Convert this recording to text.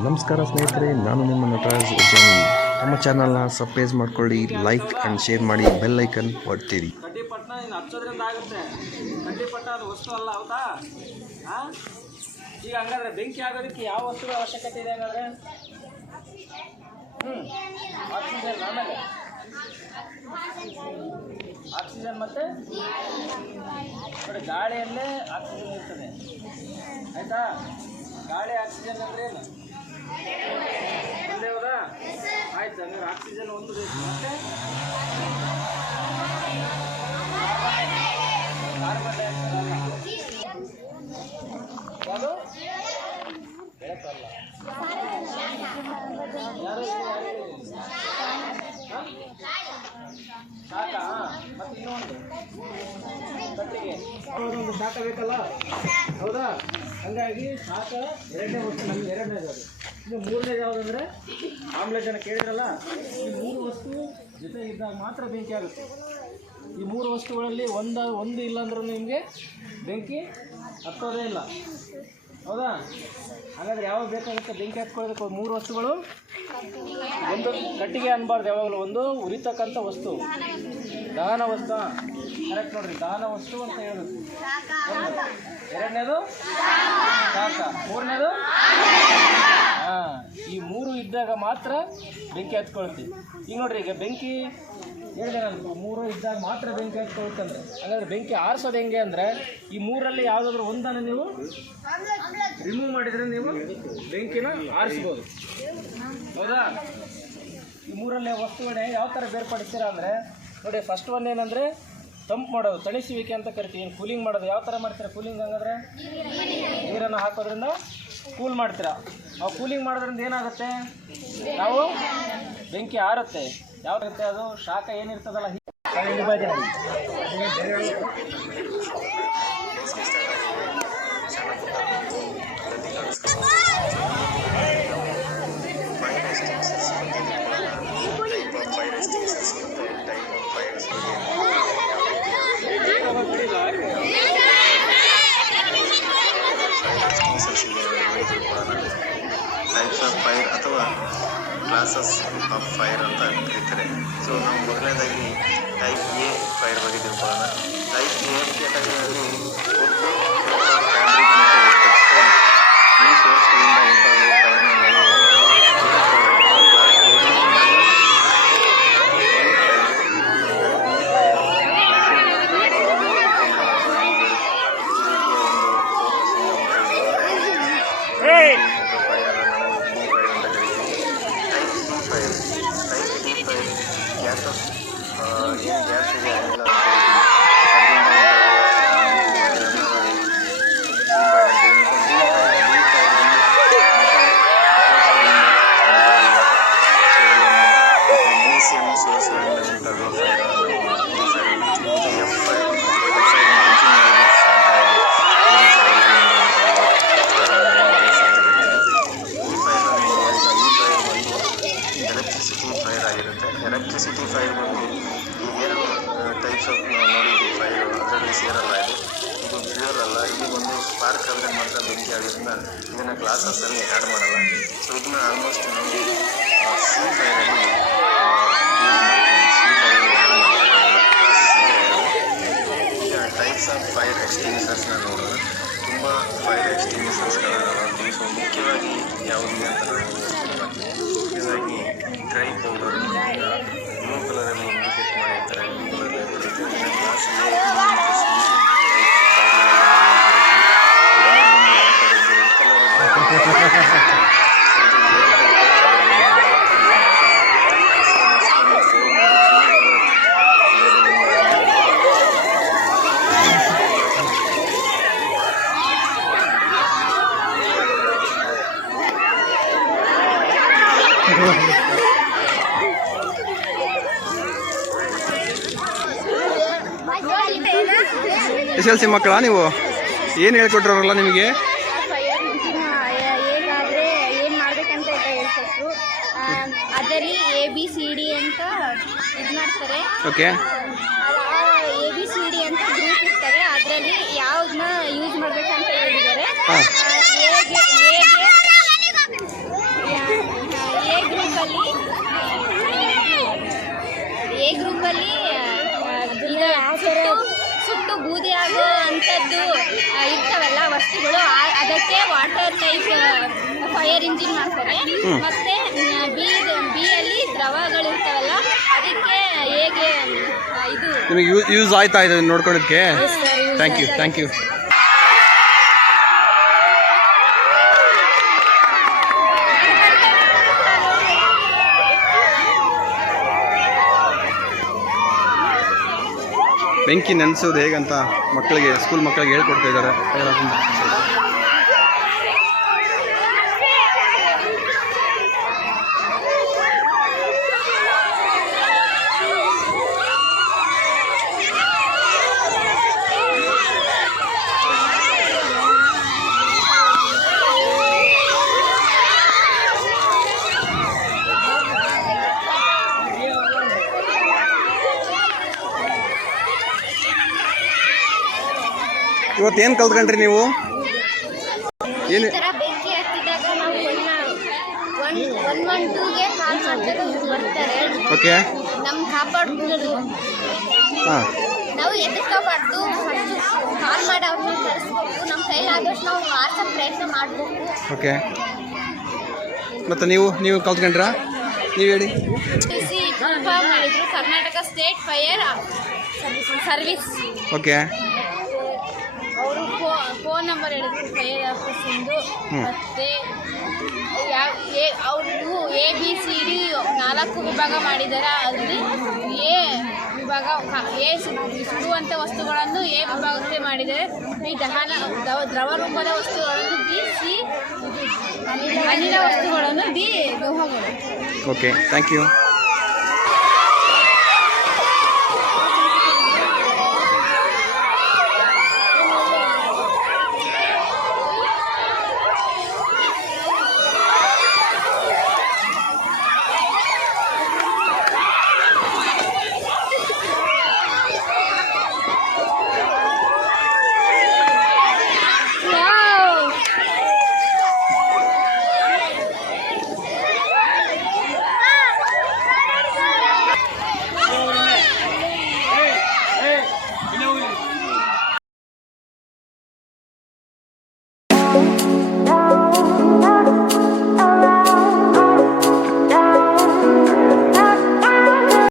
ನಮಸ್ಕಾರ ಸ್ನೇಹಿತರೆ, ನಾನು ನಿಮ್ಮ ನಟರಾಜ್ ಉಜ್ಜಾನಿ. ನಮ್ಮ ಚಾನಲ್ನ ಸಬ್ಸ್ಕ್ರೈಬ್ ಮಾಡ್ಕೊಳ್ಳಿ ಲೈಕ್ ಆ್ಯಂಡ್ ಶೇರ್ ಮಾಡಿ ಬೆಲ್ ಐಕನ್ ಒಡ್ತೀರಿ ಆಗುತ್ತೆ. ವಸ್ತು ಅಲ್ಲ ಈಗ ಹಂಗಾದ್ರೆ ಬೆಂಕಿ ಆಗೋದಕ್ಕೆ ಯಾವ ವಸ್ತುಗಳ ಅವಶ್ಯಕತೆ ಇದೆ ಹಂಗಾದ್ರೆ? ಹ್ಞೂ ಆಕ್ಸಿಜನ್ ಆಮೇಲೆ. ಆಕ್ಸಿಜನ್ ಮತ್ತೆ? ನೋಡಿ, ಗಾಳಿಯಲ್ಲೇ ಆಕ್ಸಿಜನ್ ಇರ್ತದೆ. ಆಯ್ತಾ? ಗಾಳಿ ಆಕ್ಸಿಜನ್ ಅಂದ್ರೆ ಏನು? ಒಂದೇ ಹೌದಾ ಆಯ್ತು, ಹಂಗಾರೆ ಆಕ್ಸಿಜನ್ ಒಂದು ಬೇಕು. ಮತ್ತೆ? ಕಾರ್ಬನ್ ಡೈಆಕ್ಸೈಡ್ ಯಾರು? ಶಾಖ ಮತ್ತೆ ಇನ್ನೊಂದು? ಕಟ್ಟಿಗೆ ಒಂದು ಶಾಖ ಬೇಕಲ್ಲ? ಹೌದಾ? ಹಂಗಾಗಿ ಶಾಖ ಎರಡನೇ ವರ್ಷ ನಮ್ಗೆ ಎರಡನೇ ಅದು ಇನ್ನು ಮೂರನೇದು ಯಾವುದಂದ್ರೆ? ಆಮ್ಲಜನಕ ಕೇಳಿದ್ರಲ್ಲ? ಈ ಮೂರು ವಸ್ತು ಜೊತೆ ಇದ್ದಾಗ ಮಾತ್ರ ಬೆಂಕಿ ಆಗುತ್ತೆ. ಈ ಮೂರು ವಸ್ತುಗಳಲ್ಲಿ ಒಂದ, ಒಂದು ಇಲ್ಲಾಂದ್ರೂ ನಿಮಗೆ ಬೆಂಕಿ ಹತ್ತೋದೇ ಇಲ್ಲ. ಹೌದಾ? ಹಾಗಾದ್ರೆ ಯಾವಾಗ ಬೇಕಾಗುತ್ತೆ ಬೆಂಕಿ ಹಾಕ್ಕೊಳ್ಬೇಕು ಮೂರು ವಸ್ತುಗಳು? ಒಂದು ಕಟ್ಟಿಗೆ ಅನ್ಬಾರ್ದು, ಯಾವಾಗಲೂ ಒಂದು ಉರಿತಕ್ಕಂಥ ವಸ್ತು. ದಹನ ವಸ್ತು? ಕರೆಕ್ಟ್ ನೋಡ್ರಿ, ದಹನ ವಸ್ತು ಅಂತ ಹೇಳಬೇಕು ಒಂದು. ಎರಡನೇದು? ಶಾಖ ಮೂರನೇದು? ಇದ್ದಾಗ ಮಾತ್ರ ಬೆಂಕಿ ಹತ್ಕೊಳ್ತೀವಿ ಈಗ ನೋಡ್ರಿ, ಈಗ ಬೆಂಕಿ ಹೇಳಿದೆ ಮೂರು ಇದ್ದಾಗ ಮಾತ್ರ ಬೆಂಕಿ ಹತ್ಕೊಳ್ತಂದ್ರೆ ಹಾಗಾದ್ರೆ ಬೆಂಕಿ ಆರಿಸೋದು ಹೆಂಗೆ ಅಂದರೆ, ಈ ಮೂರಲ್ಲಿ ಯಾವುದಾದ್ರೂ ಒಂದನ್ನು ನೀವು ರಿಮೂವ್ ಮಾಡಿದರೆ ನೀವು ಬೆಂಕಿನ ಆರಿಸ್ಬೋದು. ಹೌದಾ? ಈ ಮೂರಲ್ಲೇ ವಸ್ತುಗಳೇ ಯಾವ ಥರ ಬೇರ್ಪಡಿಸ್ತೀರಾ ಅಂದರೆ, ನೋಡಿ ಫಸ್ಟ್ ಒನ್ ಏನಂದರೆ ತಂಪು ಮಾಡೋದು, ತಣಿಸುವಿಕೆ ಅಂತ ಕರಿತೀವಿ. ಕೂಲಿಂಗ್ ಮಾಡೋದು, ಯಾವ ಥರ ಮಾಡ್ತೀರಾ ಕೂಲಿಂಗ್ ಹಂಗಾದ್ರೆ? ನೀರನ್ನು ಹಾಕೋದ್ರಿಂದ ಕೂಲ್ ಮಾಡ್ತೀರಾ? ಆ ಕೂಲಿಂಗ್ ಮಾಡೋದ್ರಿಂದ ಏನಾಗುತ್ತೆ? ನಾವು ಬೆಂಕಿ ಆರುತ್ತೆ. ಯಾವ ರೀತಿ ಅದು? ಶಾಖ ಏನಿರ್ತದಲ್ಲ? ಫೈರ್ ಅಥವಾ ಕ್ಲಾಸಸ್ ಆಫ್ ಫೈರ್ ಅಂತ ಕರೀತಾರೆ ಸೊ ನಾವು ಮೊದಲನೇದಾಗಿ ಟೈಪ್ ಎ ಫೈರ್ ಬಗ್ಗೆ ತಿಳ್ಕೊಳ್ಳೋಣ ಟೈಪ್ ಎ ಕೆಟಗರಿಯಲ್ಲಿ ಒಟ್ಟು ಫ್ಯಾಬ್ರಿಕ್ ಮತ್ತು ಟೆಕ್ಸ್ಟೈಲ್ ಈ ಸೋರ್ಸ್ಗಳಿಂದ ಉಂಟಾಗುವ ಫೈರ್ನ ನಾವು ಎಲೆಕ್ಟ್ರಿಸಿಟಿ ಫೈರ್ ಆಗಿರುತ್ತೆ ಎಲೆಕ್ಟ್ರಿಸಿಟಿ ಫೈರ್ ಬಂದು ಏನು ಟೈಪ್ಸ್ ಆಫ್ ನೋಡಿದ್ವಿ ಫೈರ್ ಅದರಲ್ಲಿ ಸೇರಲ್ಲ ಇದು ಫ್ಯೂಯಲ್ ಅಲ್ಲ ಇದು ಒಂದು ಸ್ಪಾರ್ಕ್ ಆದರೆ ಮಾತ್ರ ಬೆಂಕಿ ಆಗೋದ್ರಿಂದ ಇದನ್ನು ಕ್ಲಾಸಸ್ಸಲ್ಲಿ ಆ್ಯಡ್ ಮಾಡಲ್ಲ. ಸೊ ಇದನ್ನ ಆಲ್ಮೋಸ್ಟ್ ನಾವು ಸಿ ಫೈರಲ್ಲಿ ಟೈಪ್ಸ್ ಆಫ್ ಫೈರ್ ಎಕ್ಸ್ಟಿಂಗ್ವಿಷರ್ಸ್ನ ನೋಡೋಣ. ತುಂಬ ಫೈರ್ ಎಕ್ಸ್ಟಿಂಗ್ವಿಷರ್ಸ್ಗಳನ್ನ ಸೊ ಮುಖ್ಯವಾಗಿ ಯಾವುದಿದೆ ಅಂತ ನಾವು ಮುಖ್ಯವಾಗಿ ಡ್ರೈ ಪೌಡರ್ ಬ್ಲೂ ಕಲರಲ್ಲಿ ಇಂಡಿಕೇಟ್ ಮಾಡಿರ್ತಾರೆ. ಬ್ಲೂ ಕಲರಲ್ಲಿ ಗ್ಲಾಸ್ ಎಸ್ ಎಲ್ ಸಿ ಮಕ್ಕಳ ನೀವು? ಏನು ಹೇಳ್ಕೊಟ್ರಲ್ಲ ನಿಮಗೆ? ಹೇಗಾದರೆ ಏನು ಮಾಡಬೇಕಂತ ಎಲ್ಲ ಹೇಳ್ಕೊಟ್ರು. ಅದರಲ್ಲಿ ಎ ಬಿ ಸಿ ಡಿ ಅಂತ ಇದು ಮಾಡ್ತಾರೆ. Okay A B C D ಅಂತ ಗ್ರೂಪ್ ಇರ್ತಾರೆ ಅದರಲ್ಲಿ ಯಾವ್ದನ್ನ ಯೂಸ್ ಮಾಡ್ಬೇಕಂತ ಹೇಳಿದ್ದಾರೆ. ಬಿಟ್ಟು ಬೂದಿ ಆಗೋ ಅಂಥದ್ದು ಇರ್ತಾವಲ್ಲ ವಸ್ತುಗಳು ಅದಕ್ಕೆ ವಾಟರ್ ಟೈಪ್ ಫೈರ್ ಇಂಜಿನ್ ಮಾಡ್ತಾರೆ. ಮತ್ತೆ ಬಿ ಬಿಯಲ್ಲಿ ದ್ರವಗಳು ಇರ್ತಾವಲ್ಲ ಅದಕ್ಕೆ ಹೇಗೆ ಇದು ನಿಮಗೆ ಯೂಸ್ ಆಯ್ತಾ ಇದೆ ನೋಡ್ಕೊಳ್ಳೋದಕ್ಕೆ? ಥ್ಯಾಂಕ್ ಯು ಥ್ಯಾಂಕ್ ಯು ಬೆಂಕಿ ನೆನೆಸೋದು ಹೇಗಂತ ಮಕ್ಕಳಿಗೆ ಸ್ಕೂಲ್ ಮಕ್ಕಳಿಗೆ ಹೇಳ್ಕೊಡ್ತಾ ಇದ್ದಾರೆ ಇವತ್ತೇನು ಕಲ್ತ್ಕೊಂಡ್ರಿ ನೀವು ಈ ಏನು ಥರ ಬೆಂಕಿ ಹತ್ತಿದಾಗ ನಾವು ಒನ್ ಒನ್ ಒನ್ ಟೂಗೆ ಕಾಲ್ ಕಲ್ತ್ಕೊಂಡ್ರಿ ನೀವು? ಏನು? ಓಕೆ. ಹಾಂ. ನಾವು ಕಾಲ್ ಮಾಡಿ ಅವ್ರನ್ನ ಕಳಿಸ್ಬೇಕು ನಮ್ಮ ಕೈಲಾದಷ್ಟು ನಾವು ಪ್ರಯತ್ನ ಮಾಡಬೇಕು. ಓಕೆ. ಮತ್ತು ನೀವು ನೀವು ಕಲ್ತ್ಕೊಂಡ್ರಾ? ನೀವು ಹೇಳಿ. Karnataka state fire service. Okay. Phone number ಹೇಳಿದ್ರು ಫೈರ್ ಆಫೀಸಿಂದು ಮತ್ತೆ ಯಾವ ಎ ಅವರು ಎ ಬಿ ಸಿ ಡಿ ನಾಲ್ಕು ವಿಭಾಗ ಮಾಡಿದ್ದಾರೆ ಅಲ್ಲಿ ಎ ವಿಭಾಗ ಎ ಸುಡುವಂಥ ವಸ್ತುಗಳನ್ನು ಎ ವಿಭಾಗಕ್ಕೆ ಮಾಡಿದ್ದಾರೆ ಈ ದಹನ ದ್ರವ- ದ್ರವ ರೂಪದ ವಸ್ತುಗಳನ್ನು ಬಿ ಸಿ ಅನಿಲ ವಸ್ತುಗಳನ್ನು ಡಿ ಲೋಹಗಳು ಓಕೆ ಥ್ಯಾಂಕ್ ಯು